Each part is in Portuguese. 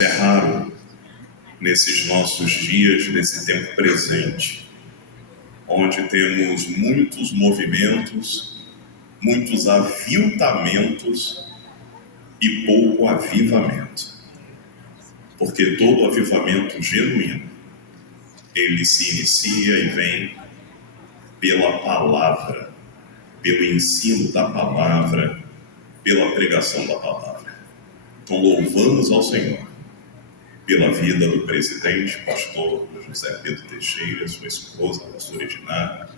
É raro nesses nossos dias, nesse tempo presente, onde temos muitos movimentos, muitos aviltamentos e pouco avivamento. Porque todo avivamento genuíno, ele se inicia e vem pela palavra, pelo ensino da palavra, pela pregação da palavra. Então louvamos ao Senhor pela vida do presidente, pastor José Pedro Teixeira, sua esposa, pastora Edinara,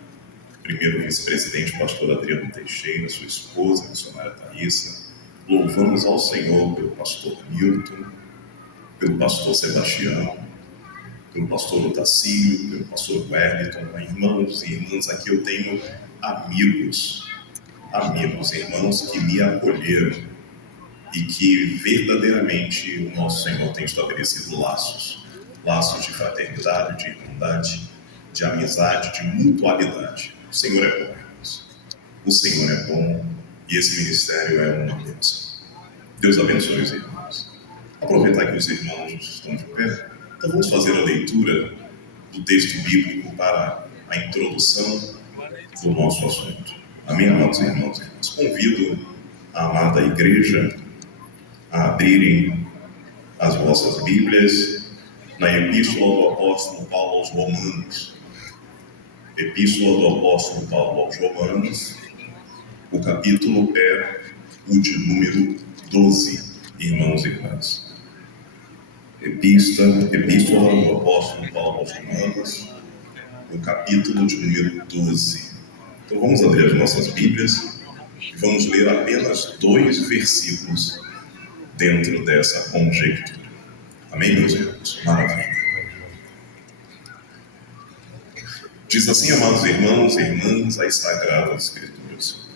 primeiro vice-presidente, pastor Adriano Teixeira, sua esposa, missionária Thaísa. Louvamos ao Senhor pelo pastor Milton, pelo pastor Sebastião, pelo pastor Otacílio, pelo pastor Wellington. Irmãos e irmãs, aqui eu tenho amigos, irmãos que me acolheram e que verdadeiramente o nosso Senhor tem estabelecido laços de fraternidade, de irmandade, de amizade, de mutualidade. O Senhor é bom, irmãos. O Senhor é bom e esse ministério é uma bênção. Deus abençoe os irmãos. Aproveitar que os irmãos estão de pé, então vamos fazer a leitura do texto bíblico para a introdução do nosso assunto. Amém, amados irmãos e irmãs? Convido a amada igreja a abrirem as vossas Bíblias na Epístola do Apóstolo Paulo aos Romanos. Epístola do Apóstolo Paulo aos Romanos, o capítulo é o de número 12, irmãos e irmãs. Epístola do Apóstolo Paulo aos Romanos, o capítulo de número 12. Então vamos abrir as nossas Bíblias e vamos ler apenas 2 versículos dentro dessa conjectura. Amém, meus irmãos? Maravilha. Diz assim, amados irmãos e irmãs, as Sagradas Escrituras.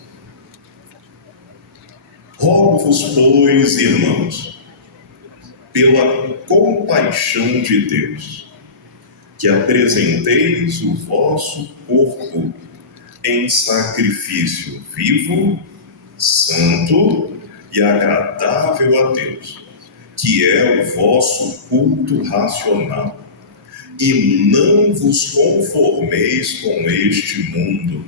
Rogo-vos, pois, irmãos, pela compaixão de Deus, que apresenteis o vosso corpo em sacrifício vivo, santo e agradável a Deus, que é o vosso culto racional. E não vos conformeis com este mundo,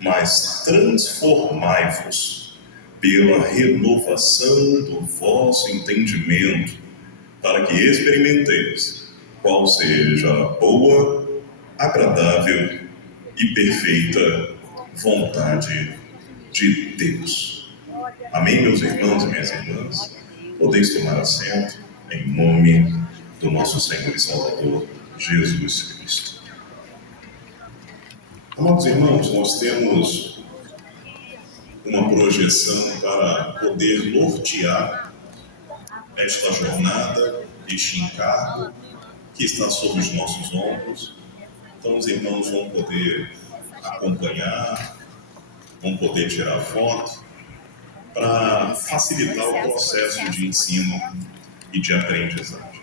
mas transformai-vos pela renovação do vosso entendimento, para que experimenteis qual seja a boa, agradável e perfeita vontade de Deus. Amém, meus irmãos e minhas irmãs? Podeis tomar assento em nome do nosso Senhor e Salvador, Jesus Cristo. Amados irmãos, nós temos uma projeção para poder nortear esta jornada, este encargo que está sobre os nossos ombros. Então os irmãos vão poder acompanhar, vão poder tirar foto, para facilitar o processo de ensino e de aprendizagem.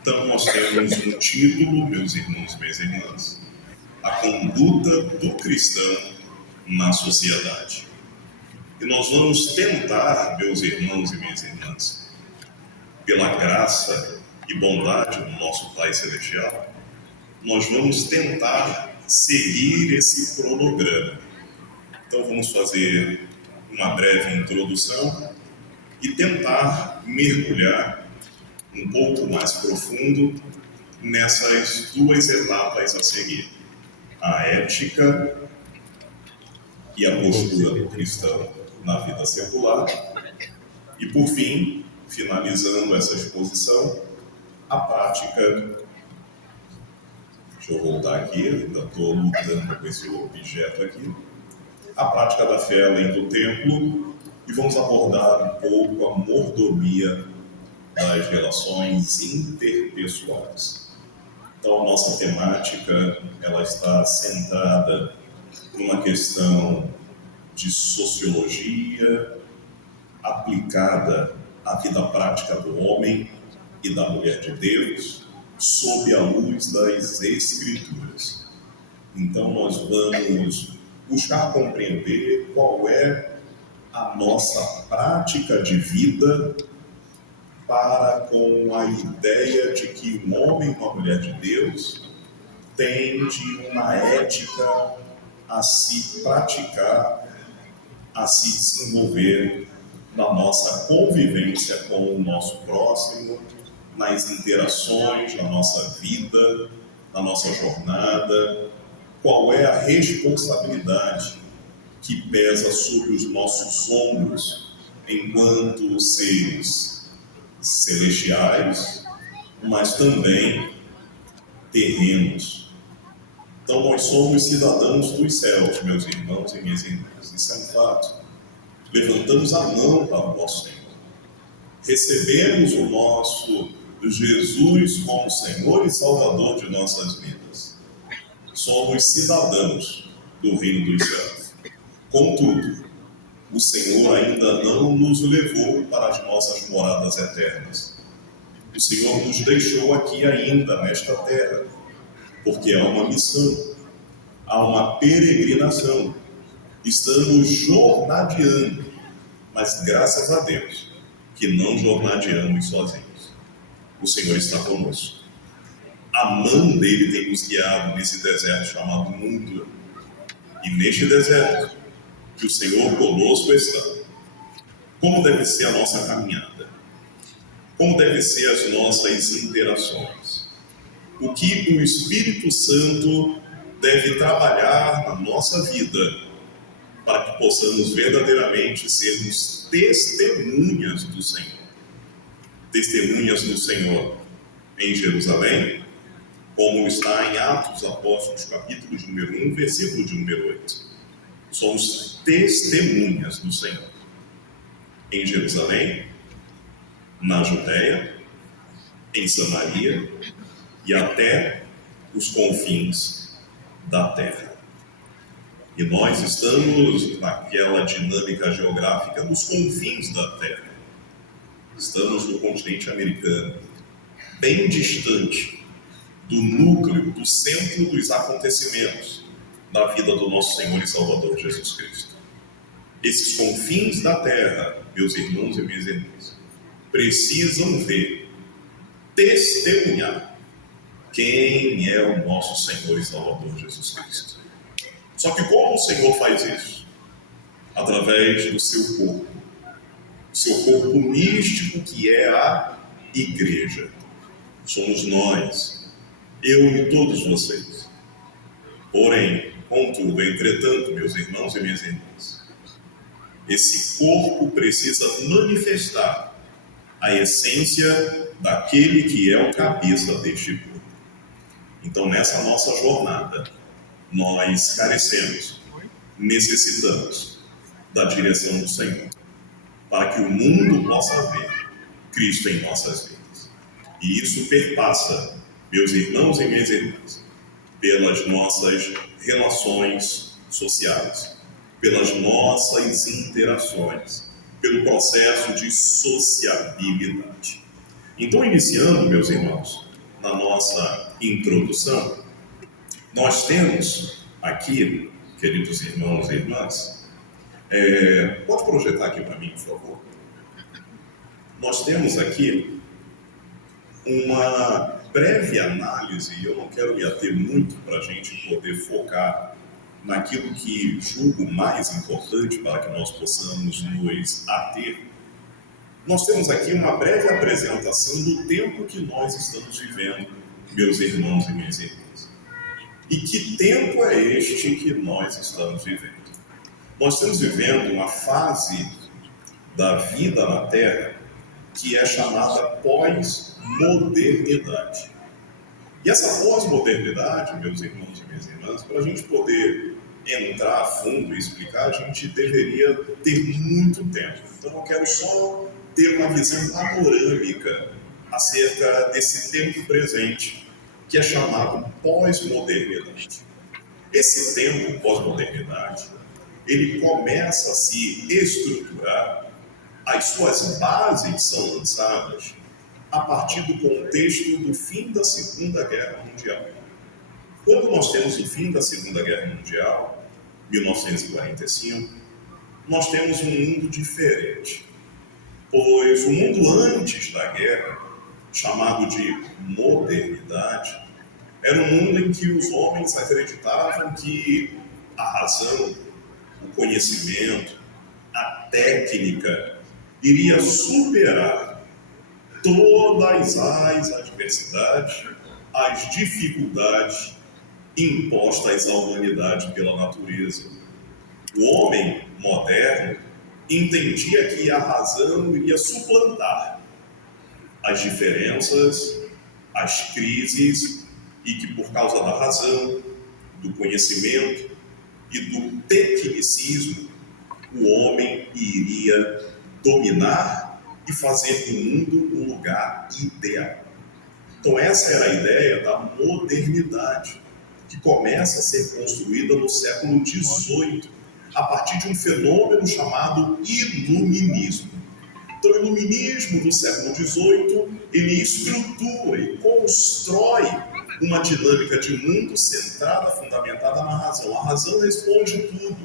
Então nós temos um título, meus irmãos e minhas irmãs, a conduta do cristão na sociedade. E nós vamos tentar, meus irmãos e minhas irmãs, pela graça e bondade do nosso Pai Celestial, nós vamos tentar seguir esse cronograma. Então vamos fazer uma breve introdução e tentar mergulhar um pouco mais profundo nessas 2 etapas a seguir: a ética e a postura do cristão na vida secular e, por fim, finalizando essa exposição, a prática. Deixa eu voltar aqui, ainda estou lutando com esse objeto aqui. A prática da fé além do templo, e vamos abordar um pouco a mordomia das relações interpessoais. Então a nossa temática ela está centrada numa questão de sociologia aplicada à vida prática do homem e da mulher de Deus sob a luz das Escrituras. Então nós vamos buscar compreender qual é a nossa prática de vida para com a ideia de que um homem e uma mulher de Deus têm de uma ética a se praticar, a se desenvolver na nossa convivência com o nosso próximo, nas interações, na nossa vida, na nossa jornada. Qual é a responsabilidade que pesa sobre os nossos ombros enquanto seres celestiais, mas também terrenos? Então nós somos cidadãos dos céus, meus irmãos e minhas irmãs, isso é um fato. Levantamos a mão para o nosso Senhor. Recebemos o nosso Jesus como Senhor e Salvador de nossas vidas. Somos cidadãos do reino dos céus. Contudo, o Senhor ainda não nos levou para as nossas moradas eternas. O Senhor nos deixou aqui ainda, nesta terra, porque há uma missão, há uma peregrinação. Estamos jornadeando, mas graças a Deus que não jornadeamos sozinhos. O Senhor está conosco. A mão dele tem nos guiado nesse deserto chamado mundo. E neste deserto que o Senhor conosco está. Como deve ser a nossa caminhada? Como devem ser as nossas interações? O que o Espírito Santo deve trabalhar na nossa vida para que possamos verdadeiramente sermos testemunhas do Senhor. Testemunhas do Senhor em Jerusalém, como está em Atos dos Apóstolos, capítulo de número 1, versículo de número 8. Somos testemunhas do Senhor em Jerusalém, na Judéia, em Samaria e até os confins da terra. E nós estamos naquela dinâmica geográfica dos confins da terra. Estamos no continente americano, bem distante do núcleo, do centro dos acontecimentos da vida do nosso Senhor e Salvador Jesus Cristo. Esses confins da terra, meus irmãos e minhas irmãs, precisam ver, testemunhar quem é o nosso Senhor e Salvador Jesus Cristo. Só que como o Senhor faz isso? Através do seu corpo. O seu corpo místico, que é a igreja. Somos nós, eu e todos vocês. Porém, contudo, entretanto, meus irmãos e minhas irmãs, esse corpo precisa manifestar a essência daquele que é o cabeça deste corpo. Então, nessa nossa jornada, nós carecemos, necessitamos da direção do Senhor, para que o mundo possa ver Cristo em nossas vidas. E isso perpassa, meus irmãos e minhas irmãs, pelas nossas relações sociais, pelas nossas interações, pelo processo de sociabilidade. Então, iniciando, meus irmãos, na nossa introdução, nós temos aqui, queridos irmãos e irmãs, pode projetar aqui para mim, por favor? Nós temos aqui uma breve análise, e eu não quero me ater muito para a gente poder focar naquilo que julgo mais importante para que nós possamos nos ater. Nós temos aqui uma breve apresentação do tempo que nós estamos vivendo, meus irmãos e minhas irmãs. E que tempo é este que nós estamos vivendo? Nós estamos vivendo uma fase da vida na Terra que é chamada pós-modernidade. E essa pós-modernidade, meus irmãos e minhas irmãs, para a gente poder entrar a fundo e explicar, a gente deveria ter muito tempo. Então eu quero só ter uma visão panorâmica acerca desse tempo presente, que é chamado pós-modernidade. Esse tempo pós-modernidade, ele começa a se estruturar, as suas bases são lançadas a partir do contexto do fim da Segunda Guerra Mundial. Quando nós temos o fim da Segunda Guerra Mundial, 1945, nós temos um mundo diferente. pois o mundo antes da guerra, chamado de modernidade, era um mundo em que os homens acreditavam que a razão, o conhecimento, a técnica iria superar todas as adversidades, as dificuldades impostas à humanidade pela natureza. O homem moderno entendia que a razão iria suplantar as diferenças, as crises, e que por causa da razão, do conhecimento e do tecnicismo, o homem iria dominar e fazer do mundo um lugar ideal. Então essa era a ideia da modernidade, que começa a ser construída no século XVIII, a partir de um fenômeno chamado iluminismo. Então o iluminismo do século XVIII, ele estrutura e constrói uma dinâmica de mundo centrada, fundamentada na razão. A razão responde tudo.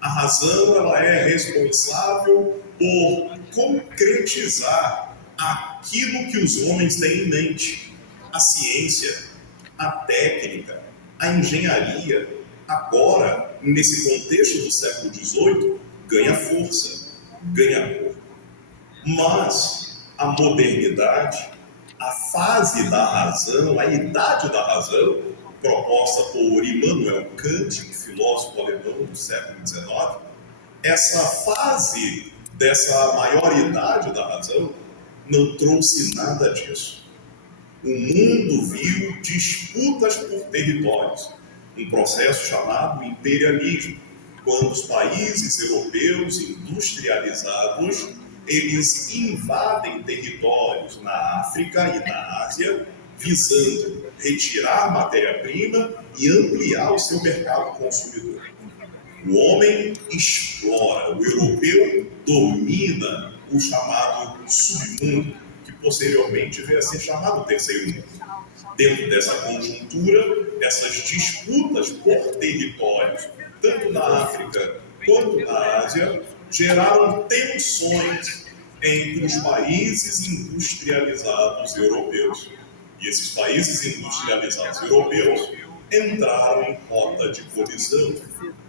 A razão, ela é responsável por concretizar aquilo que os homens têm em mente. A ciência, a técnica, a engenharia, agora, nesse contexto do século XVIII, ganha força, ganha cor. Mas a modernidade, a fase da razão, a idade da razão, proposta por Immanuel Kant, um filósofo alemão do século XIX, essa fase dessa maioridade da razão não trouxe nada disso. O mundo viu disputas por territórios, um processo chamado imperialismo, quando os países europeus industrializados eles invadem territórios na África e na Ásia, visando retirar matéria-prima e ampliar o seu mercado consumidor. O homem explora, o europeu domina o chamado submundo, que posteriormente veio a ser chamado terceiro mundo. Dentro dessa conjuntura, essas disputas por territórios, tanto na África quanto na Ásia, geraram tensões entre os países industrializados europeus. E esses países industrializados europeus entraram em rota de colisão,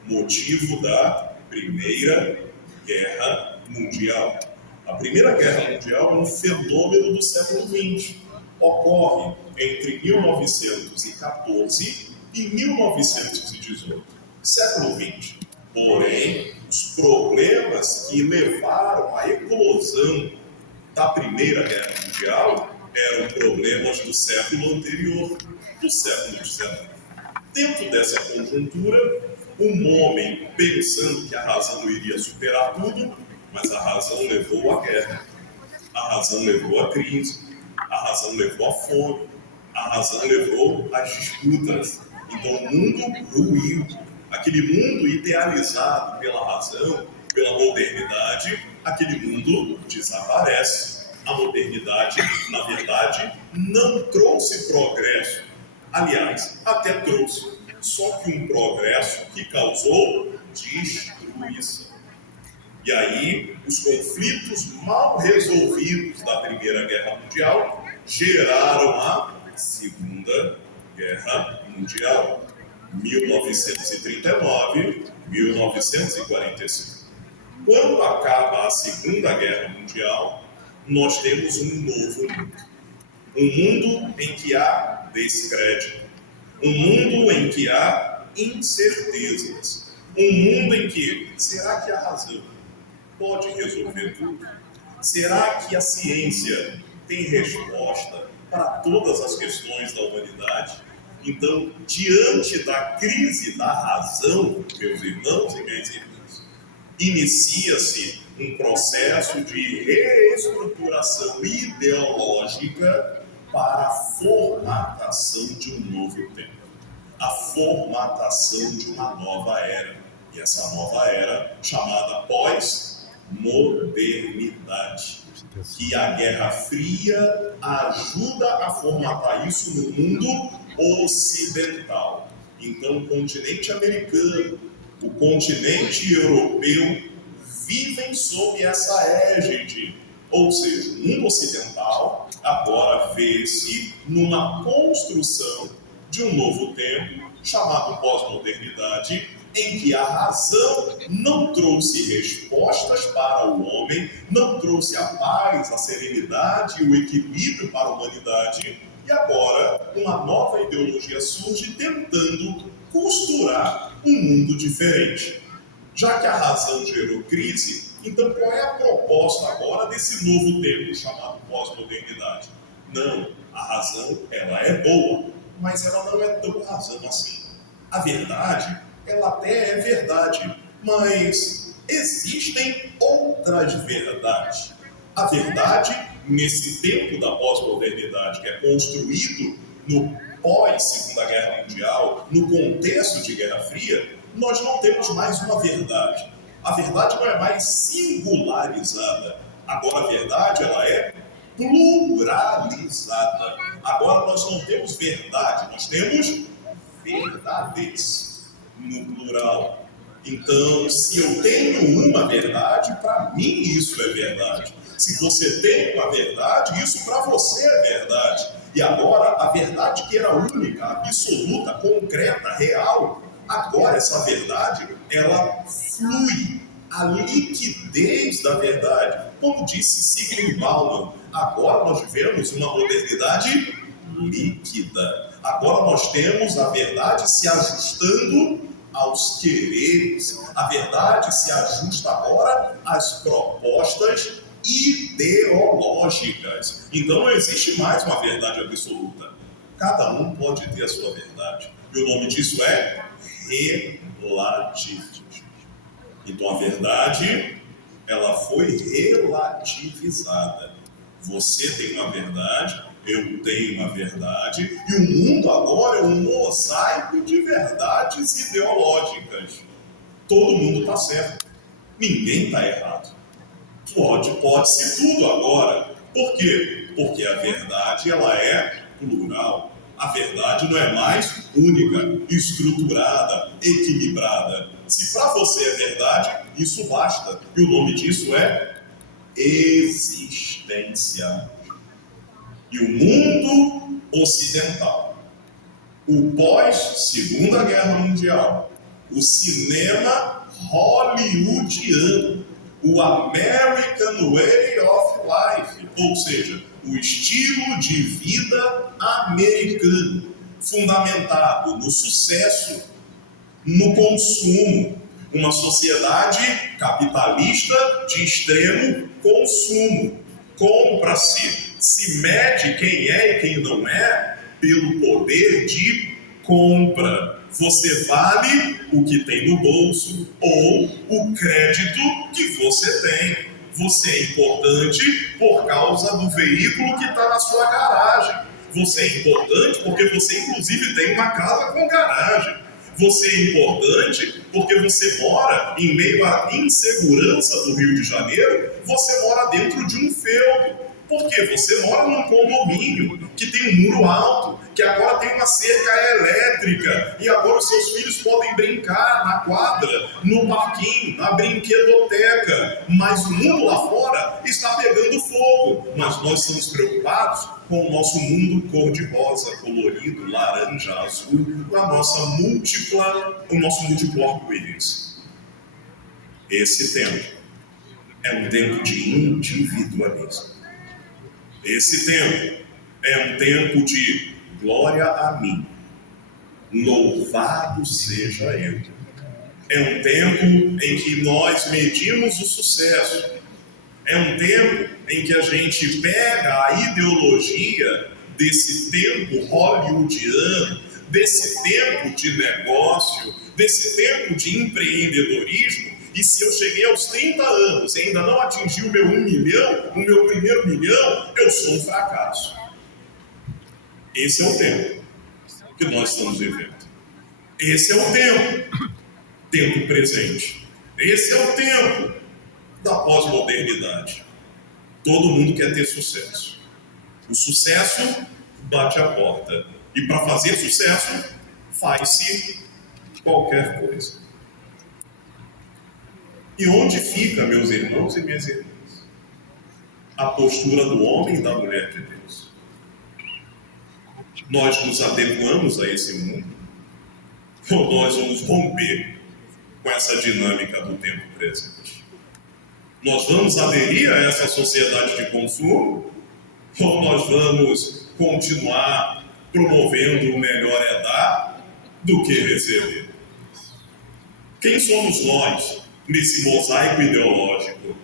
motivo da Primeira Guerra Mundial. A Primeira Guerra Mundial é um fenômeno do século XX. Ocorre entre 1914 e 1918, século XX. Porém, os problemas que levaram à eclosão da Primeira Guerra Mundial eram problemas do século anterior, do século XIX. Dentro dessa conjuntura, um homem pensando que a razão iria superar tudo, mas a razão levou à guerra, a razão levou à crise, a razão levou à fome, a razão levou às disputas. Então o mundo ruiu. Aquele mundo idealizado pela razão, pela modernidade, aquele mundo desaparece. A modernidade, na verdade, não trouxe progresso. Aliás, até trouxe, só que um progresso que causou destruição. E aí, os conflitos mal resolvidos da Primeira Guerra Mundial geraram a Segunda Guerra Mundial. 1939, 1945. Quando acaba a Segunda Guerra Mundial, nós temos um novo mundo. Um mundo em que há descrédito, um mundo em que há incertezas, um mundo em que, será que a razão pode resolver tudo? Será que a ciência tem resposta para todas as questões da humanidade? Então, diante da crise da razão, meus irmãos e minhas irmãs, inicia-se um processo de reestruturação ideológica para a formatação de um novo tempo, a formatação de uma nova era. E essa nova era chamada pós-modernidade. Que a Guerra Fria ajuda a formatar isso no mundo ocidental. Então, o continente americano, o continente europeu vivem sob essa égide Ou seja, o mundo ocidental agora vê-se numa construção de um novo tempo chamado pós-modernidade, em que a razão não trouxe respostas para o homem, não trouxe a paz, a serenidade e o equilíbrio para a humanidade, e agora uma nova ideologia surge tentando costurar um mundo diferente. Já que a razão gerou crise, então qual é a proposta agora desse novo tempo chamado pós-modernidade? Não, a razão ela é boa, mas ela não é tão razão assim. A verdade, ela até é verdade, mas existem outras verdades. A verdade, nesse tempo da pós-modernidade, que é construído no pós-Segunda Guerra Mundial, no contexto de Guerra Fria, nós não temos mais uma verdade. A verdade não é mais singularizada. Agora a verdade ela é pluralizada. Agora nós não temos verdade, nós temos verdades no plural. Então, se eu tenho uma verdade, para mim isso é verdade. Se você tem uma verdade, isso para você é verdade. E agora, a verdade que era única, absoluta, concreta, real, agora essa verdade, ela flui. A liquidez da verdade. Como disse Zygmunt Bauman, agora nós vivemos uma modernidade líquida. Agora nós temos a verdade se ajustando aos quereres. A verdade se ajusta agora às propostas ideológicas. Então não existe mais uma verdade absoluta. Cada um pode ter a sua verdade. E o nome disso é relativismo. Então a verdade, ela foi relativizada. Você tem uma verdade, eu tenho uma verdade, e o mundo agora é um mosaico de verdades ideológicas. Todo mundo está certo, ninguém está errado. Pode-se tudo agora. Por quê? Porque a verdade ela é plural. A verdade não é mais única, estruturada, equilibrada. Se para você é verdade, isso basta. E o nome disso é existência. E o mundo ocidental, o pós-Segunda Guerra Mundial, o cinema hollywoodiano, o American Way of Life, ou seja, o estilo de vida americano, fundamentado no sucesso, no consumo, uma sociedade capitalista de extremo consumo. Compra-se, se mede quem é e quem não é pelo poder de compra. Você vale o que tem no bolso ou o crédito que você tem. Você é importante por causa do veículo que está na sua garagem. Você é importante porque você inclusive tem uma casa com garagem. Você é importante porque você mora em meio à insegurança do Rio de Janeiro, você mora dentro de um feudo. Porque você mora num condomínio que tem um muro alto, que agora tem uma cerca elétrica, e agora os seus filhos podem brincar na quadra, no parquinho, na brinquedoteca. Mas o mundo lá fora está pegando fogo. Mas nós estamos preocupados com o nosso mundo cor-de-rosa, colorido, laranja, azul, com a nossa o nosso múltiplo arco-íris. Esse tempo é um tempo de individualismo. Esse tempo é um tempo de glória a mim, louvado seja eu. É um tempo em que nós medimos o sucesso. É um tempo em que a gente pega a ideologia desse tempo hollywoodiano, desse tempo de negócio, desse tempo de empreendedorismo. E se eu cheguei aos 30 anos e ainda não atingi o meu 1 milhão, o meu primeiro milhão, eu sou um fracasso. Esse é o tempo que nós estamos vivendo. Esse é o tempo presente. Esse é o tempo da pós-modernidade. Todo mundo quer ter sucesso. O sucesso bate a porta. E para fazer sucesso, faz-se qualquer coisa. E onde fica, meus irmãos e minhas irmãs, a postura do homem e da mulher de Deus. Nós nos adequamos a esse mundo ou nós vamos romper com essa dinâmica do tempo presente? Nós vamos aderir a essa sociedade de consumo ou nós vamos continuar promovendo o melhor é dar do que receber? Quem somos nós nesse mosaico ideológico?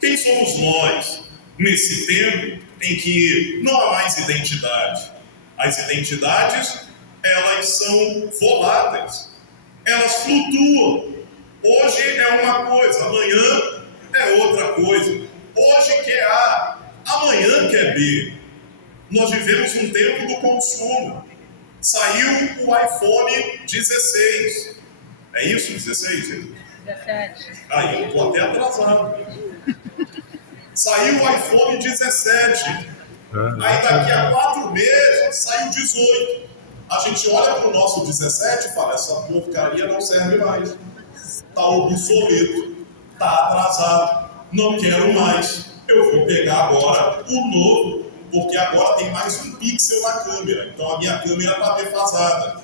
Quem somos nós nesse tempo em que não há mais identidade? As identidades, elas são voláteis, elas flutuam. Hoje é uma coisa, amanhã é outra coisa. Hoje quer A, amanhã quer B. Nós vivemos um tempo do consumo. Saiu o iPhone 16. É isso? 16? 17. Aí eu estou até atrasado. Saiu o iPhone 17. Aí daqui a 4 meses sai o 18. A gente olha para o nosso 17 e fala, essa porcaria não serve mais. Está obsoleto, está atrasado, não quero mais. Eu vou pegar agora o novo, porque agora tem mais um pixel na câmera. Então a minha câmera está defasada.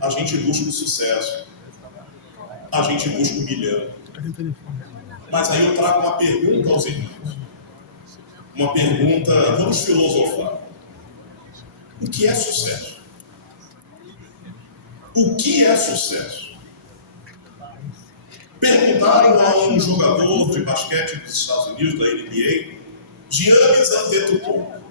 A gente busca o sucesso. A gente busca o milhão. Mas aí eu trago uma pergunta aos irmãos. Uma pergunta, vamos filosofar. O que é sucesso? O que é sucesso? Perguntaram a um jogador de basquete dos Estados Unidos, da NBA, Giannis Antetokounmpo,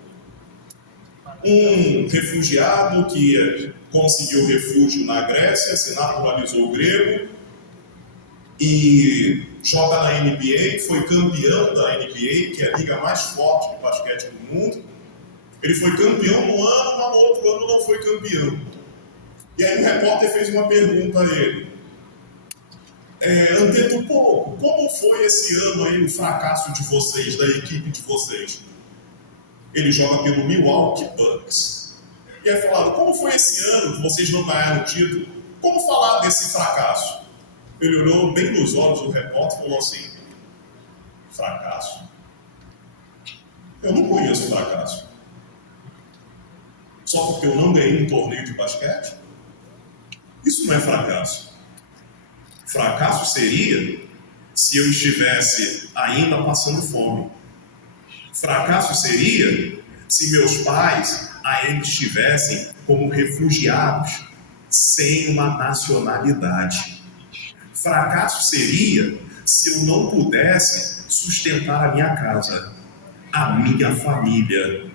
um refugiado que conseguiu refúgio na Grécia, se naturalizou grego e joga na NBA, foi campeão da NBA, que é a liga mais forte de basquete do mundo. Ele foi campeão num ano, mas no outro ano não foi campeão. E aí o repórter fez uma pergunta a ele. Antetokounmpo, como foi esse ano aí o fracasso de vocês, da equipe de vocês? Ele joga pelo Milwaukee Bucks. E aí falaram, como foi esse ano que vocês não ganharam o título? Como falar desse fracasso? Ele olhou bem nos olhos do repórter e falou assim, fracasso? Eu não conheço fracasso. Só porque eu não ganhei um torneio de basquete? Isso não é fracasso. Fracasso seria se eu estivesse ainda passando fome. Fracasso seria se meus pais ainda estivessem como refugiados, sem uma nacionalidade. Fracasso seria se eu não pudesse sustentar a minha casa, a minha família.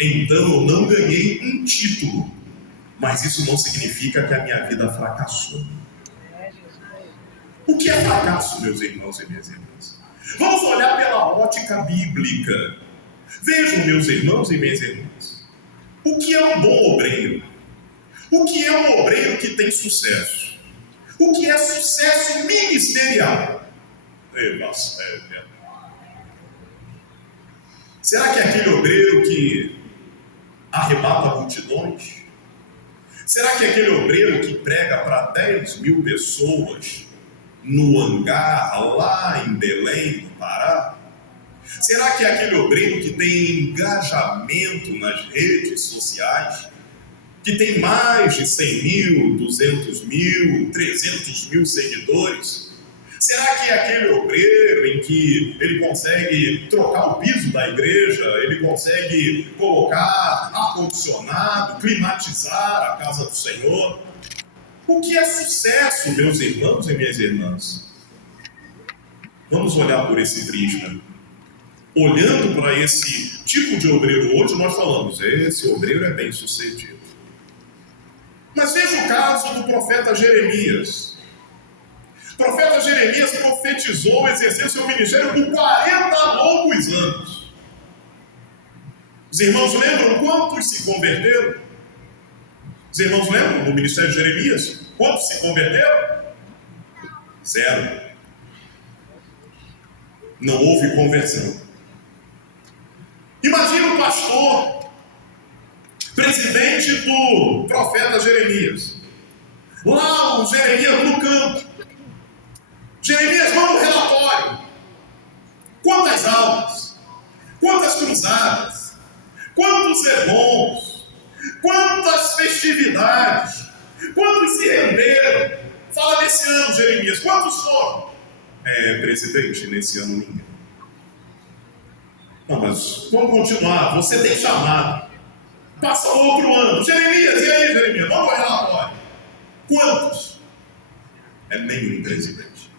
Então eu não ganhei um título, mas isso não significa que a minha vida fracassou. O que é fracasso, meus irmãos e minhas irmãs? Vamos olhar pela ótica bíblica. Vejam, meus irmãos e minhas irmãs, o que é um bom obreiro? O que é um obreiro que tem sucesso? O que é sucesso ministerial? Será que é aquele obreiro que arrebata multidões? Será que é aquele obreiro que prega para 10.000 pessoas no hangar lá em Belém, no Pará? Será que é aquele obreiro que tem engajamento nas redes sociais, que tem mais de 100.000, 200.000, 300.000 seguidores? Será que é aquele obreiro em que ele consegue trocar o piso da igreja, ele consegue colocar ar-condicionado, climatizar a casa do Senhor? O que é sucesso, meus irmãos e minhas irmãs? Vamos olhar por esse prisma. Olhando para esse tipo de obreiro hoje, nós falamos, esse obreiro é bem sucedido. Mas veja o caso do profeta Jeremias. O profeta Jeremias profetizou, exerceu seu ministério por 40 longos anos. Os irmãos lembram quantos se converteram? Os irmãos lembram do ministério de Jeremias? Quantos se converteram? 0. Não houve conversão. Imagina o pastor, presidente do profeta Jeremias. Lá o Jeremias no campo. Jeremias manda um relatório. Quantas almas, quantas cruzadas, quantos irmãos, quantas festividades, quantos se renderam. Fala desse ano, Jeremias, quantos foram? Presidente, nesse ano ninguém. Não, mas vamos continuar, você tem chamado. Passa outro ano. Jeremias, e aí, Jeremias? Vamos ao relatório. Quantos? Nenhum, presidente.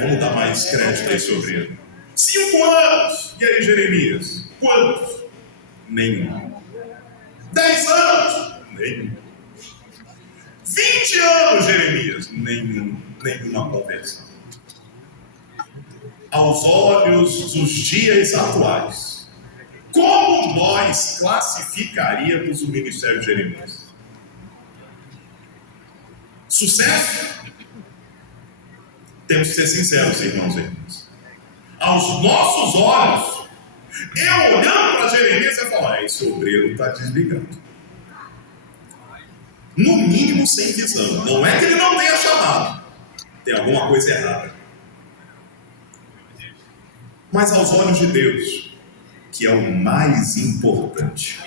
Vamos dar mais crédito a esse obreiro. 5 anos. E aí, Jeremias? Quantos? Nenhum. 10 anos? Nenhum. 20 anos, Jeremias? Nenhuma conversão. Aos olhos dos dias atuais, como nós classificaríamos o ministério de Jeremias? Sucesso? Temos que ser sinceros, irmãos e irmãs. Aos nossos olhos, eu olhando para Jeremias, eu falo, esse obreiro está desligado. No mínimo sem visão. Não é que ele não tenha chamado. Tem alguma coisa errada. Mas aos olhos de Deus, que é o mais importante.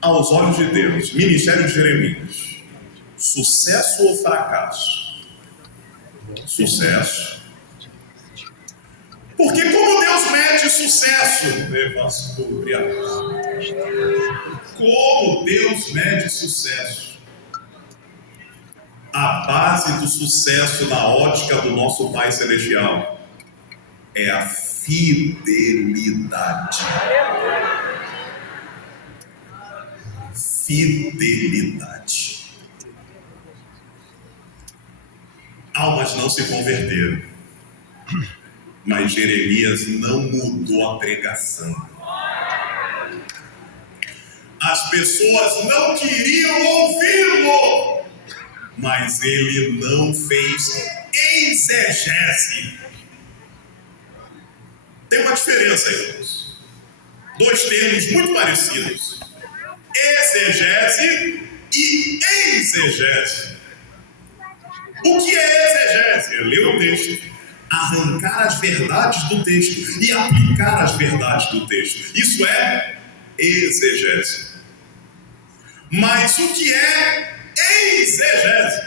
Aos olhos de Deus, ministério de Jeremias, sucesso ou fracasso? Sucesso. Porque como Deus mede sucesso? Como Deus mede sucesso? A base do sucesso na ótica do nosso Pai Celestial é a fidelidade. Fidelidade. Almas não se converteram, mas Jeremias não mudou a pregação. As pessoas não queriam ouvi-lo, mas ele não fez exegese. Tem uma diferença, irmãos. 2 termos muito parecidos: exegese e exegese. O que é exegese? É ler o texto, arrancar as verdades do texto e aplicar as verdades do texto. Isso é exegese. Mas o que é exegese?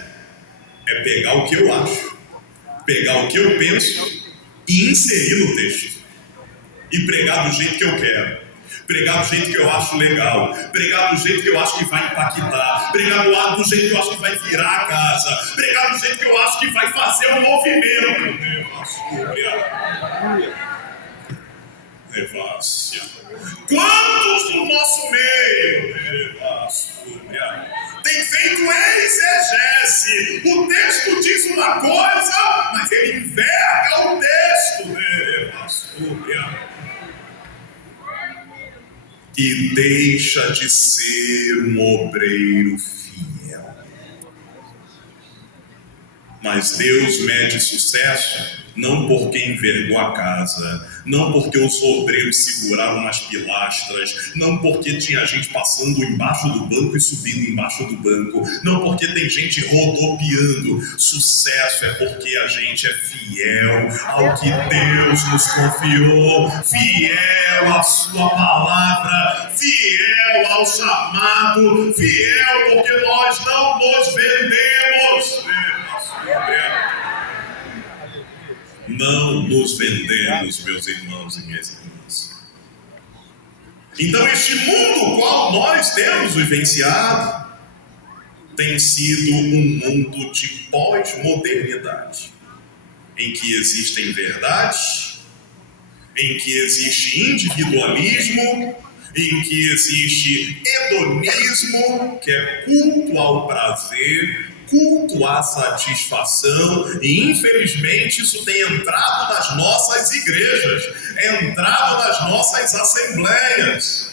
É pegar o que eu acho, pegar o que eu penso e inserir no texto. E pregar do jeito que eu quero, pregar do jeito que eu acho legal, pregar do jeito que eu acho que vai impactar, pregar do jeito que eu acho que vai virar a casa, pregar do jeito que eu acho que vai fazer um movimento. Devassia. Quantos no nosso meio tem feito exegese? O texto diz uma coisa, mas ele enverga o texto. E deixa de ser um obreiro fiel. Mas Deus mede sucesso não por quem envergou a casa, não porque os obreiros seguraram nas pilastras, não porque tinha gente passando embaixo do banco e subindo embaixo do banco, não porque tem gente rodopiando. Sucesso é porque a gente é fiel ao que Deus nos confiou, fiel à sua palavra, fiel ao chamado, fiel porque nós não nos vendemos. Não nos vendemos, meus irmãos e minhas irmãs. Então este mundo o qual nós temos vivenciado tem sido um mundo de pós-modernidade, em que existem verdades, em que existe individualismo, em que existe hedonismo, que é culto ao prazer, culto à satisfação, e infelizmente isso tem entrado nas nossas igrejas, entrado nas nossas assembleias,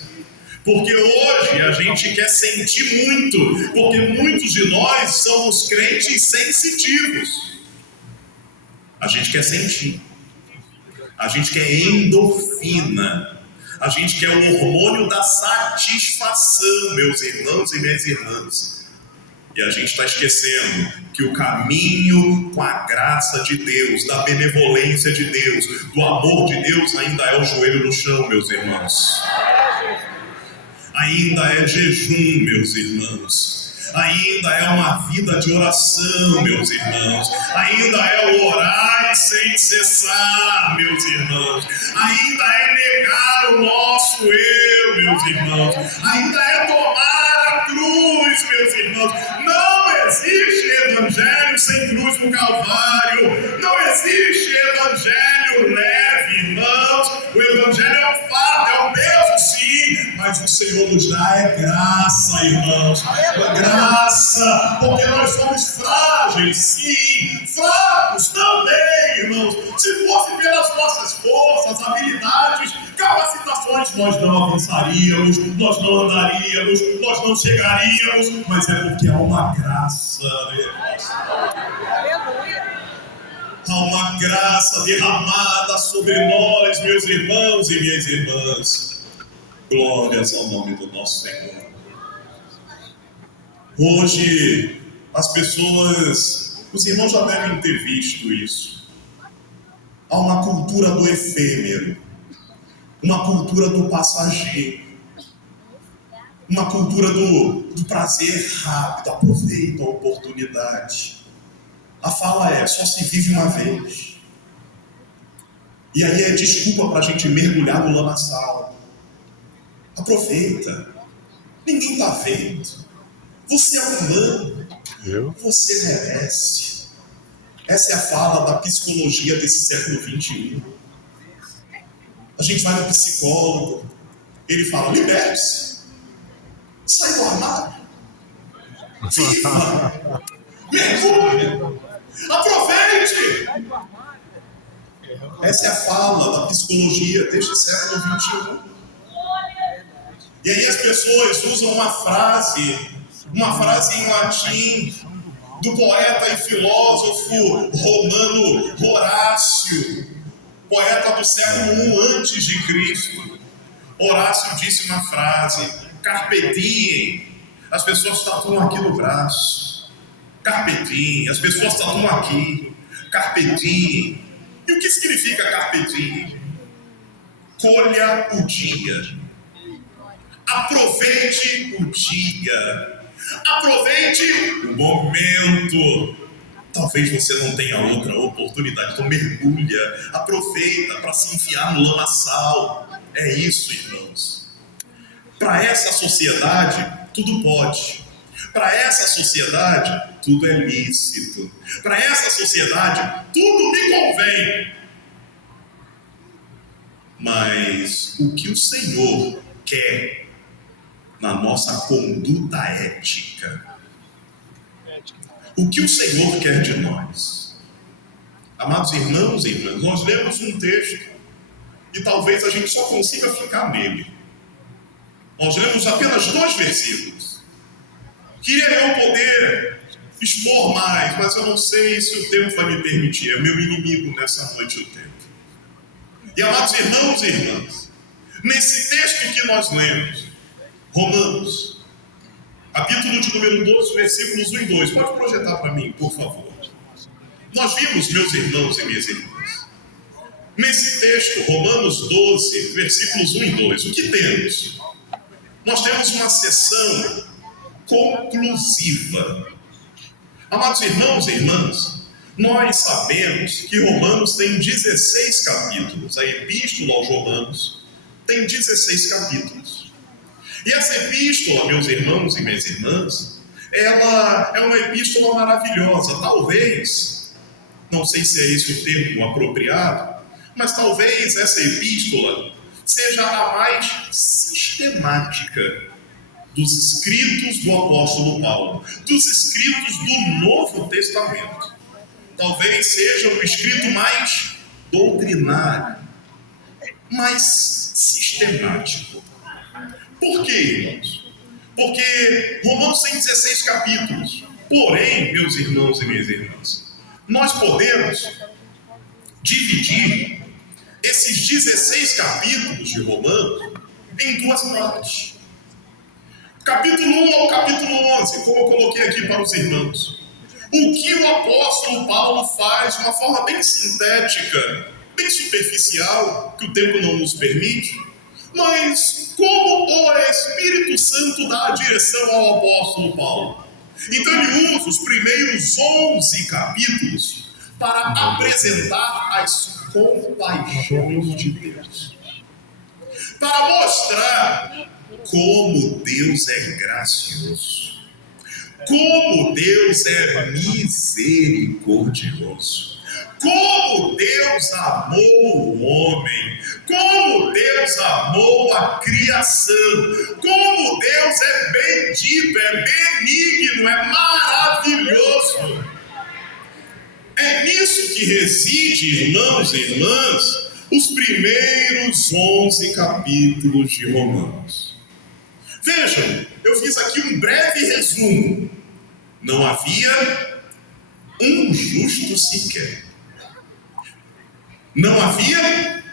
porque hoje a gente quer sentir muito, porque muitos de nós somos crentes sensitivos. A gente quer sentir, a gente quer endorfina, a gente quer o hormônio da satisfação, meus irmãos e minhas irmãs. E a gente está esquecendo que o caminho com a graça de Deus, da benevolência de Deus, do amor de Deus ainda é o joelho no chão, meus irmãos. Ainda é jejum, meus irmãos. Ainda é uma vida de oração, meus irmãos. Ainda é o orar sem cessar, meus irmãos. Ainda é negar o nosso eu, meus irmãos. Ainda é tomar a cruz, meus irmãos. Não existe evangelho sem cruz no Calvário. Não existe evangelho leve, irmãos. O evangelho é um fardo, é um peso, sim. Mas o Senhor nos dá graça, irmãos. Graça, porque nós somos frágeis, sim, fracos também, irmãos. Se fosse pelas nossas forças, habilidades, capacitações, nós não avançaríamos, nós não andaríamos, nós não chegaríamos, mas é porque há uma graça, irmãos. Há uma graça derramada sobre nós, meus irmãos e minhas irmãs. Glórias ao nome do nosso Senhor. Hoje, as pessoas, os irmãos já devem ter visto isso. Há uma cultura do efêmero, uma cultura do passageiro, uma cultura do prazer rápido, aproveita a oportunidade. A fala é, só se vive uma vez. E aí é desculpa para a gente mergulhar no lamaçal. Aproveita, ninguém está vendo. Você é humano, você merece. Essa é a fala da psicologia desse século XXI. A gente vai no psicólogo, ele fala, liberte-se, sai do armário, viva, mergulhe, aproveite. Essa é a fala da psicologia deste século XXI. E aí as pessoas usam uma frase em latim do poeta e filósofo romano Horácio, poeta do século I a.C. Horácio disse uma frase, carpe diem, as pessoas tatuam aqui no braço, carpe diem, as pessoas tatuam aqui, carpe diem. E o que significa carpe diem? Colha o dia. Aproveite o dia. Aproveite o momento. Talvez você não tenha outra oportunidade, então mergulha, aproveita para se enfiar no lamaçal. É isso, irmãos. Para essa sociedade, tudo pode. Para essa sociedade, tudo é lícito. Para essa sociedade, tudo me convém. Mas o que o Senhor quer na nossa conduta ética? O que o Senhor quer de nós? Amados irmãos e irmãs, nós lemos um texto e talvez a gente só consiga ficar nele. Nós lemos apenas 2 versículos. Queria eu poder expor mais, mas eu não sei se o tempo vai me permitir. É meu inimigo nessa noite o tempo. E amados irmãos e irmãs, nesse texto que nós lemos, Romanos, capítulo de número 12, versículos 1 e 2. Pode projetar para mim, por favor. Nós vimos, meus irmãos e minhas irmãs, nesse texto, Romanos 12, versículos 1 e 2, o que temos? Nós temos uma sessão conclusiva. Amados irmãos e irmãs, nós sabemos que Romanos tem 16 capítulos. A epístola aos Romanos tem 16 capítulos. E essa epístola, meus irmãos e minhas irmãs, ela é uma epístola maravilhosa. Talvez, não sei se é esse o termo apropriado, mas talvez essa epístola seja a mais sistemática dos escritos do apóstolo Paulo, dos escritos do Novo Testamento. Talvez seja o escrito mais doutrinário, mais sistemático. Por quê, irmãos? Porque Romanos tem 16 capítulos. Porém, meus irmãos e minhas irmãs, nós podemos dividir esses 16 capítulos de Romanos em 2 partes. capítulo 1 ao capítulo 11, como eu coloquei aqui para os irmãos. O que o apóstolo Paulo faz de uma forma bem sintética, bem superficial, que o tempo não nos permite, mas como o Espírito Santo dá a direção ao apóstolo Paulo. Então ele usa os primeiros 11 capítulos para apresentar as compaixões de Deus, para mostrar como Deus é gracioso, como Deus é misericordioso, como Deus amou o homem, como Deus amou a criação, como Deus é bendito, é benigno, é maravilhoso. É nisso que reside, irmãos e irmãs, os primeiros 11 capítulos de Romanos. Vejam, eu fiz aqui um breve resumo. Não havia um justo sequer. Não havia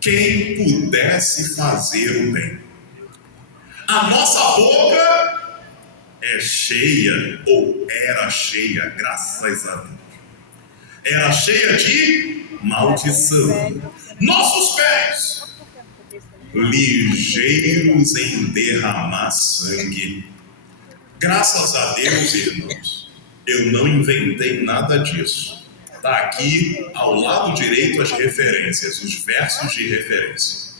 quem pudesse fazer o bem. A nossa boca é cheia, ou era cheia, graças a Deus. Era cheia de maldição. Nossos pés, ligeiros em derramar sangue. Graças a Deus, irmãos, eu não inventei nada disso. Está aqui ao lado direito as referências, os versos de referência.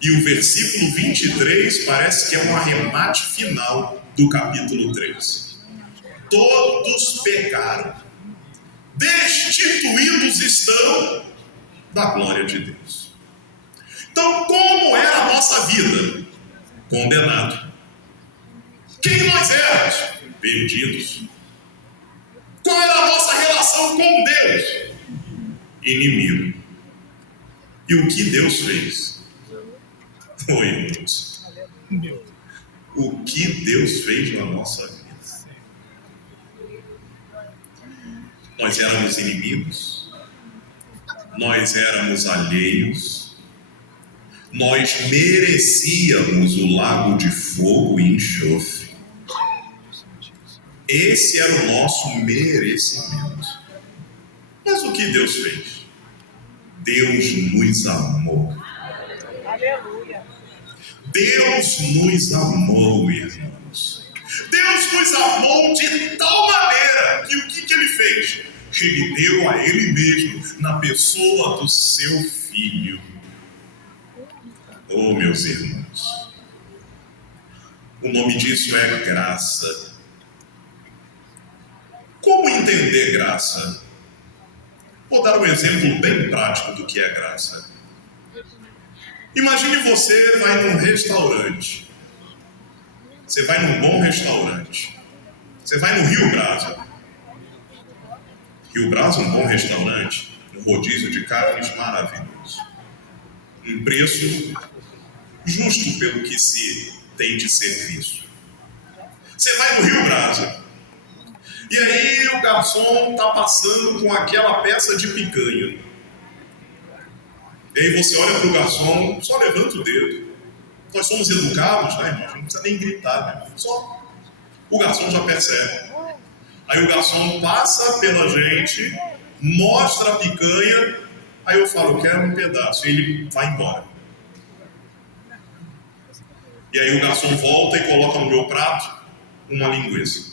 E o versículo 23 parece que é um arremate final do capítulo 3. Todos pecaram, destituídos estão da glória de Deus. Então, como era a nossa vida? Condenado. Quem nós éramos? Perdidos. Qual era a nossa relação com Deus? Inimigo. E o que Deus fez? Oi, irmãos. O que Deus fez na nossa vida? Nós éramos inimigos. Nós éramos alheios. Nós merecíamos o lago de fogo e enxofre. Esse era o nosso merecimento. Mas o que Deus fez? Deus nos amou. Aleluia. Deus nos amou, irmãos. Deus nos amou de tal maneira que o que Ele fez? Ele deu a Ele mesmo na pessoa do seu Filho. Oh, meus irmãos, o nome disso é graça. Como entender graça? Vou dar um exemplo bem prático do que é graça. Imagine você vai num restaurante. Você vai num bom restaurante. Você vai no Rio Brasa. Rio Brasa é um bom restaurante, um rodízio de carnes maravilhoso. Um preço justo pelo que se tem de serviço. Você vai no Rio Brasa. E aí o garçom está passando com aquela peça de picanha. E aí você olha para o garçom, só levanta o dedo. Nós somos educados, né, irmão? Não precisa nem gritar, né? Só o garçom já percebe. Aí o garçom passa pela gente, mostra a picanha, aí eu falo, eu quero um pedaço, e ele vai embora. E aí o garçom volta e coloca no meu prato uma linguiça.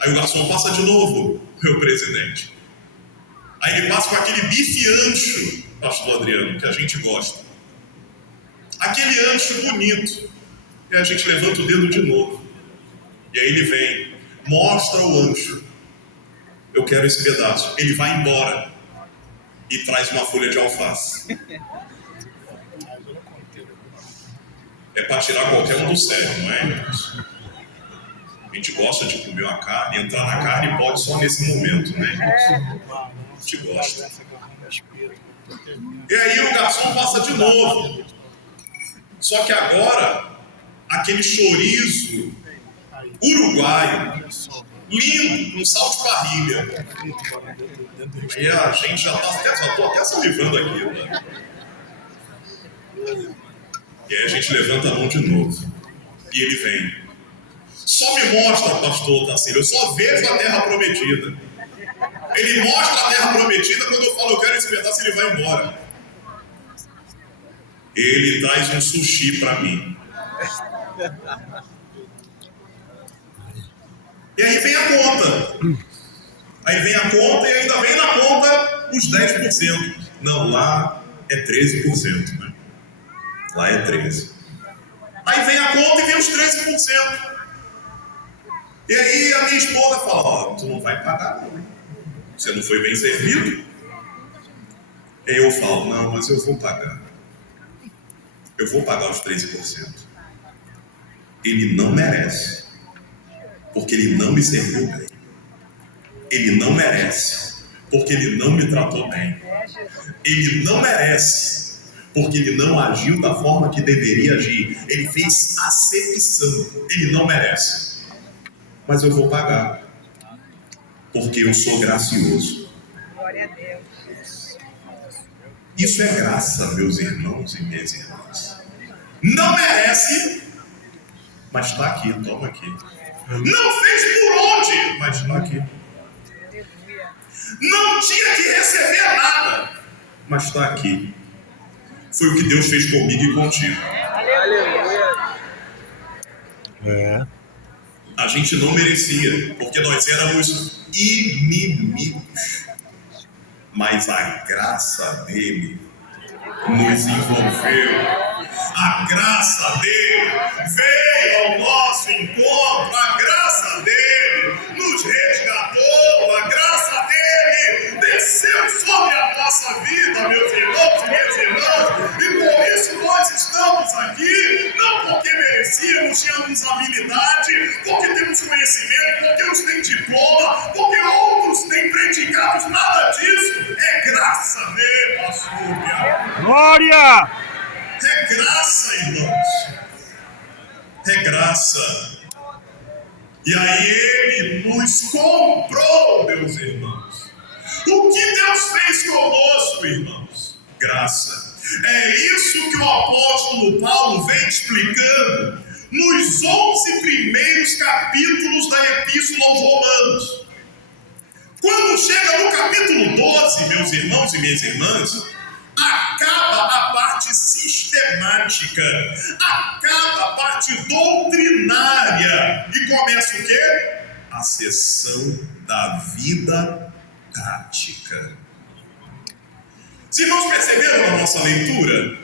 Aí o garçom passa de novo, meu presidente. Aí ele passa com aquele bife ancho, pastor Adriano, que a gente gosta. Aquele ancho bonito. E a gente levanta o dedo de novo. E aí ele vem, mostra o ancho. Eu quero esse pedaço. Ele vai embora e traz uma folha de alface. É para tirar qualquer um do sério, não é, irmãos? A gente gosta de comer uma carne, entrar na carne pode só nesse momento, né, irmãos? A gente gosta. E aí o garçom passa de novo. Só que agora, aquele chorizo uruguaio, lindo, com sal de parrilha. E a gente já estou até salivando aqui, né? E aí a gente levanta a mão de novo. E ele vem. Só me mostra, pastor Tarcísio, eu só vejo a terra prometida. Ele mostra a terra prometida, quando eu falo eu quero esse pedaço, ele vai embora. Ele traz um sushi para mim. E aí vem a conta. Aí vem a conta e ainda vem na conta os 10%. Não, lá é 13%, né? Lá é 13%. Aí vem a conta e vem os 13%. E aí a minha esposa fala, ó, tu não vai pagar não. Você não foi bem servido? E aí eu falo, não, mas eu vou pagar. Eu vou pagar os 13%. Ele não merece. Porque ele não me serviu bem. Ele não merece. Porque ele não me tratou bem. Ele não merece. Porque ele não agiu da forma que deveria agir. Ele fez acepção. Ele não merece. Mas eu vou pagar. Porque eu sou gracioso. Glória a Deus. Isso é graça, meus irmãos e minhas irmãs. Não merece, mas está aqui, toma aqui. Não fez por onde, mas está aqui. Não tinha que receber nada, mas está aqui. Foi o que Deus fez comigo e contigo. Aleluia. A gente não merecia, porque nós éramos inimigos. Mas a graça dele nos envolveu. A graça dele veio ao nosso encontro. A graça dele nos resgatou. A graça dele desceu sobre a nossa vida, meus irmãos e minhas irmãs. E por isso nós estamos aqui, não porque merecíamos, tínhamos habilidade, porque temos conhecimento, porque uns têm diploma, porque outros têm predicados, nada disso. É graça dele, pastor. Glória! É graça, irmãos. É graça. E aí ele nos comprou, meus irmãos. O que Deus fez conosco, irmãos? Graça. É isso que o apóstolo Paulo vem explicando nos 11 primeiros capítulos da Epístola aos Romanos. Quando chega no capítulo 12, meus irmãos e minhas irmãs, acaba a parte sistemática, acaba a parte doutrinária e começa o quê? A seção da vida prática. Os irmãos perceberam na nossa leitura?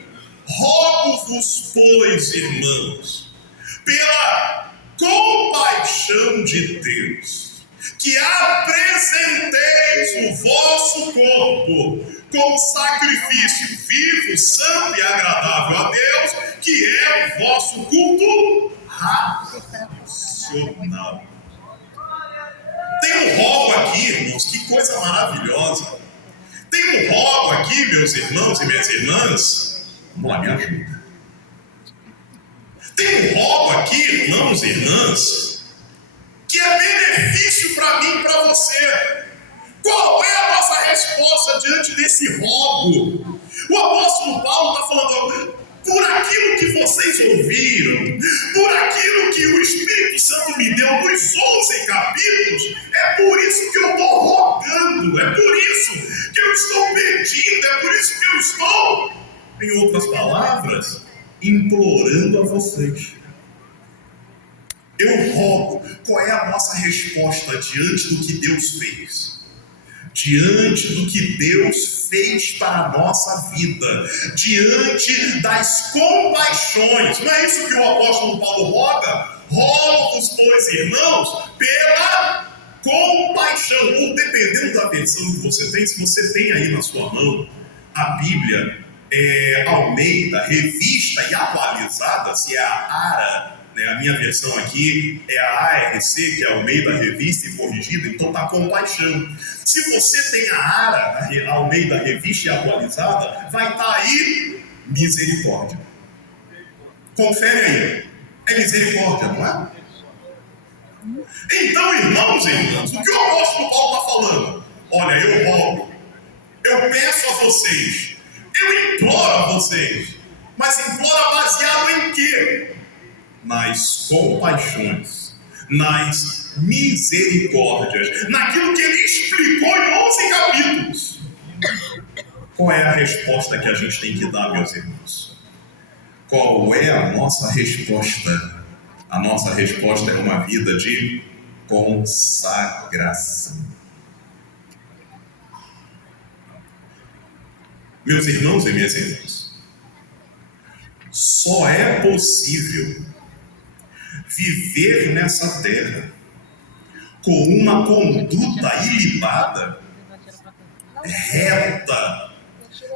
Rogo-vos, pois, irmãos, pela compaixão de Deus, que apresenteis o vosso corpo como sacrifício vivo, santo e agradável a Deus, que é o vosso culto racional. Tem um rogo aqui, irmãos, que coisa maravilhosa. Tem um rogo aqui, meus irmãos e minhas irmãs. Vamos lá, me ajuda. Tem um rogo aqui, irmãos e irmãs, que é benefício para mim e para você. Qual é a nossa resposta diante desse rogo? O apóstolo Paulo está falando, por aquilo que vocês ouviram, por aquilo que o Espírito Santo me deu nos 11 capítulos, é por isso que eu estou rogando, é por isso que eu estou pedindo, é por isso que eu estou, em outras palavras, implorando a vocês. Eu rogo. Qual é a nossa resposta diante do que Deus fez? Diante do que Deus fez para a nossa vida, diante das compaixões. Não é isso que o apóstolo Paulo roga? Rogo-vos, pois, irmãos, pela compaixão. Ou dependendo da versão que você tem, se você tem aí na sua mão a Bíblia Almeida, revista e atualizada, se é a ARA, né? A minha versão aqui é a ARC, que é Almeida, revista e corrigida, então está compaixão. Se você tem a ARA, a Almeida, revista e atualizada, vai estar aí misericórdia. Confere aí, é misericórdia, não é? Então, irmãos e irmãs, o que o apóstolo Paulo está falando? Olha, eu rogo, eu peço a vocês, eu imploro a vocês, Mas implora baseado em quê? Nas compaixões, nas misericórdias, naquilo que ele explicou em 11 capítulos. Qual é a resposta que a gente tem que dar, meus irmãos? Qual é a nossa resposta? A nossa resposta é uma vida de consagração. Meus irmãos e minhas irmãs, só é possível viver nessa terra com uma conduta ilibada, reta,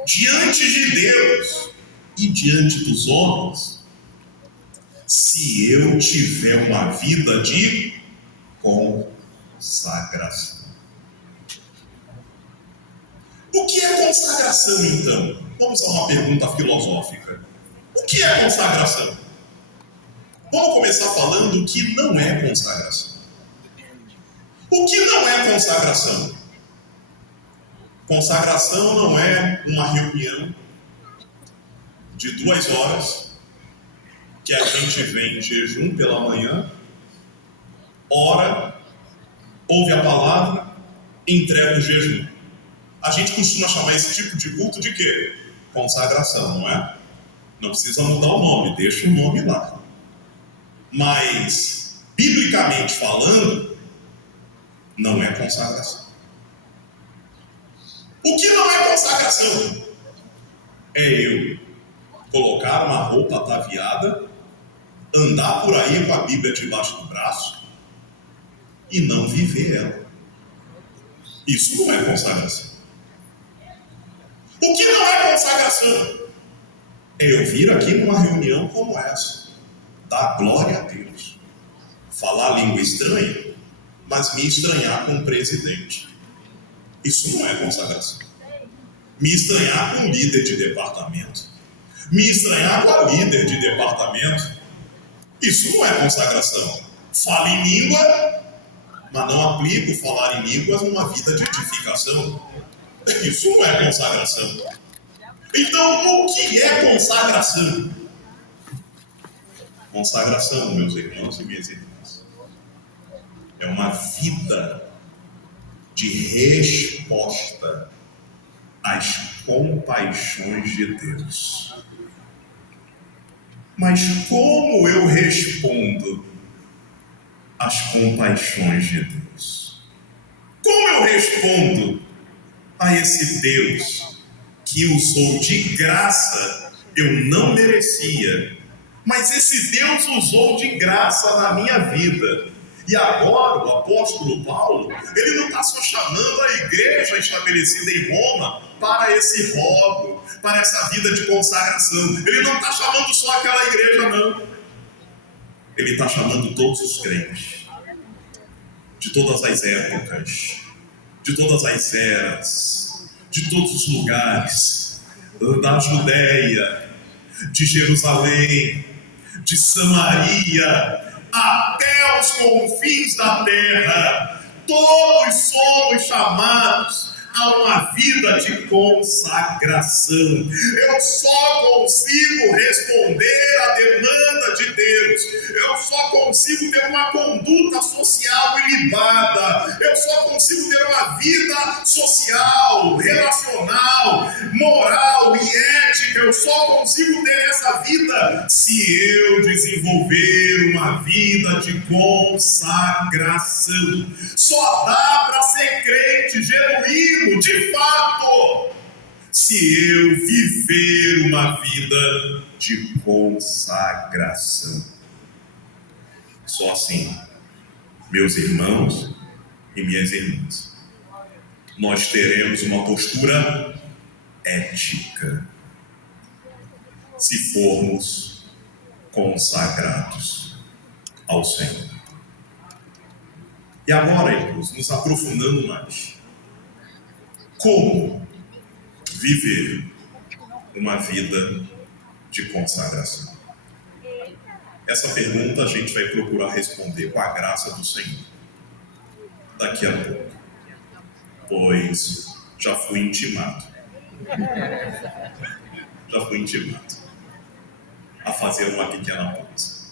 diante de Deus e diante dos homens, se eu tiver uma vida de consagração. O que é consagração, então? Vamos a uma pergunta filosófica. O que é consagração? Vamos começar falando o que não é consagração. O que não é consagração? Consagração não é uma reunião de 2 horas que a gente vem em jejum pela manhã, ora, ouve a palavra, entrega o jejum. A gente costuma chamar esse tipo de culto de quê? Consagração, não é? Não precisa mudar o nome, deixa o nome lá. Mas, biblicamente falando, não é consagração. O que não é consagração? É eu colocar uma roupa ataviada, andar por aí com a Bíblia debaixo do braço e não viver ela. Isso não é consagração. O que não é consagração? É eu vir aqui numa reunião como essa, dar glória a Deus, falar língua estranha, mas me estranhar com o presidente. Isso não é consagração. Me estranhar com o líder de departamento, me estranhar com a líder de departamento, isso não é consagração. Falo em língua, mas não aplico falar em línguas numa vida de edificação. Isso não é consagração. Então, o que é consagração? Consagração, meus irmãos e minhas irmãs, é uma vida de resposta às compaixões de Deus. Mas como eu respondo às compaixões de Deus? Como eu respondo a esse Deus que usou de graça, eu não merecia, mas esse Deus usou de graça na minha vida? E agora o apóstolo Paulo, ele não está só chamando a igreja estabelecida em Roma para esse rogo, para essa vida de consagração. Ele não está chamando só aquela igreja, não. Ele está chamando todos os crentes, de todas as épocas, de todas as eras, de todos os lugares, da Judéia, de Jerusalém, de Samaria, até os confins da terra. Todos somos chamados a uma vida de consagração. Eu só consigo responder à demanda de Deus. Eu só consigo ter uma conduta social ilibada. Eu só consigo ter uma vida social, relacional, moral e ética. Eu só consigo ter essa vida se eu desenvolver uma vida de consagração. Só dá para ser crente genuíno, de fato, se eu viver uma vida de consagração. Só assim, meus irmãos e minhas irmãs, nós teremos uma postura ética, se formos consagrados ao Senhor. E agora, irmãos, nos aprofundando mais, como viver uma vida de consagração? Essa pergunta a gente vai procurar responder com a graça do Senhor daqui a pouco, pois já fui intimado. a fazer uma pequena pausa.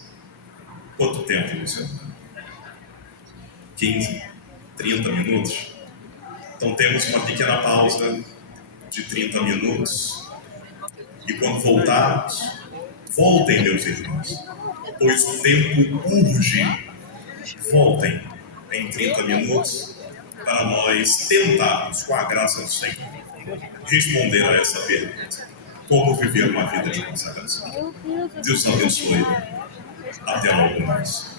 Quanto tempo, Luciano? 15, 30 minutos? Então temos uma pequena pausa de 30 minutos. E quando voltarmos, voltem, meus irmãos, pois o tempo urge. Voltem em 30 minutos para nós tentarmos, com a graça do Senhor, responder a essa pergunta: como viver uma vida de consagração? Deus abençoe. Até logo mais.